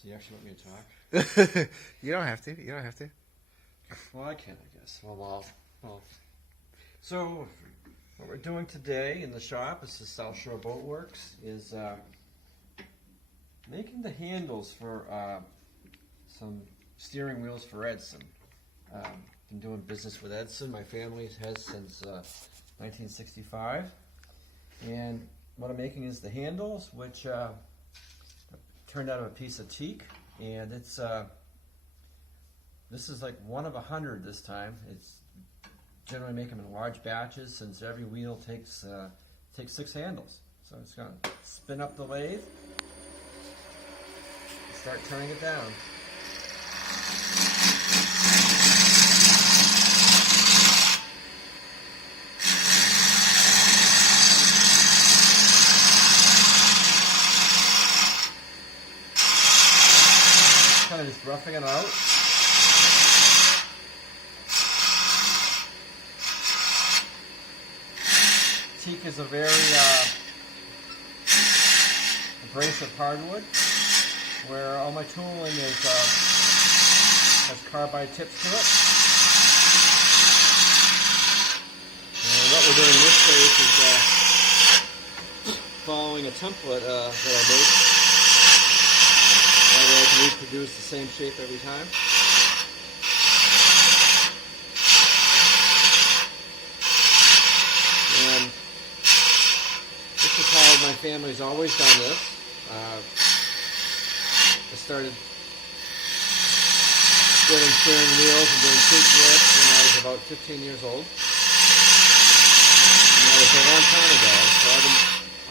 So you actually want me to talk? You don't have to. You don't have to. Well, I can, I guess. So what we're doing today in the shop, this is South Shore Boat Works, is making the handles for some steering wheels for Edson. Been doing business with Edson. My family has since 1965. And what I'm making is the handles, which turned out of a piece of teak, and it's this is like one of 100 this time. It's generally make them in large batches since every wheel takes 6 handles. So I'm just going to spin up the lathe, start turning it down. Kind of just roughing it out. Teak is a very abrasive hardwood, where all my tooling is has carbide tips to it. And what we're doing in this case is following a template that I made. That way I can reproduce the same shape every time. And this is how my family's always done this. I started building steering wheels and doing teak lifts when I was about 15 years old. And that was a long time ago. So I've been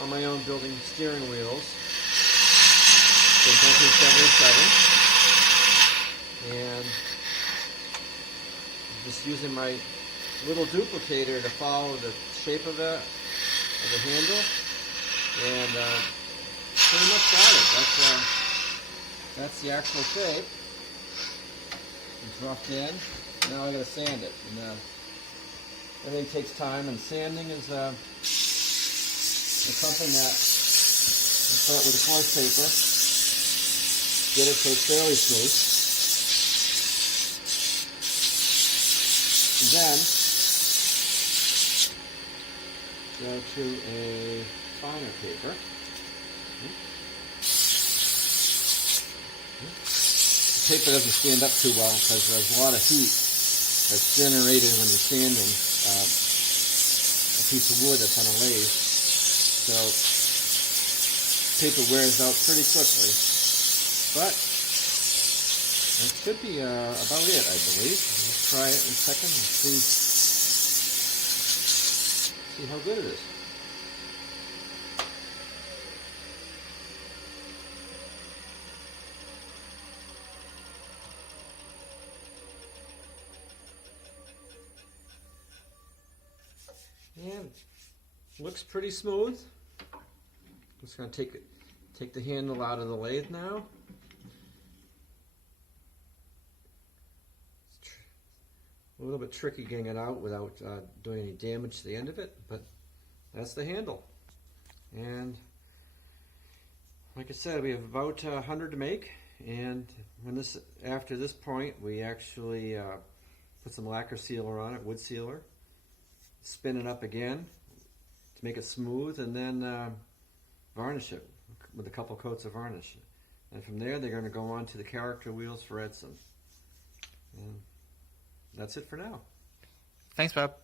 on my own building steering wheels since 1977. And just using my little duplicator to follow the shape of the handle, and pretty much got it. That's the actual shape. It's roughed in. Now I gotta sand it, and everything takes time. And sanding is something that you start with a coarse paper, get it so it's fairly smooth, and then go to a finer paper. The paper doesn't stand up too well because there's a lot of heat that's generated when you're sanding a piece of wood that's on a lathe. So paper wears out pretty quickly. But that should be about it, I believe. Let's try it in a second and see how good it is. And looks pretty smooth. I'm just going to take the handle out of the lathe now. A little bit tricky getting it out without doing any damage to the end of it, but that's the handle. And like I said, we have about 100 to make, and after this point we actually put some lacquer sealer on it, wood sealer, spin it up again to make it smooth, and then varnish it with a couple coats of varnish. And from there they're going to go on to the character wheels for Edson. And that's it for now. Thanks, Bob.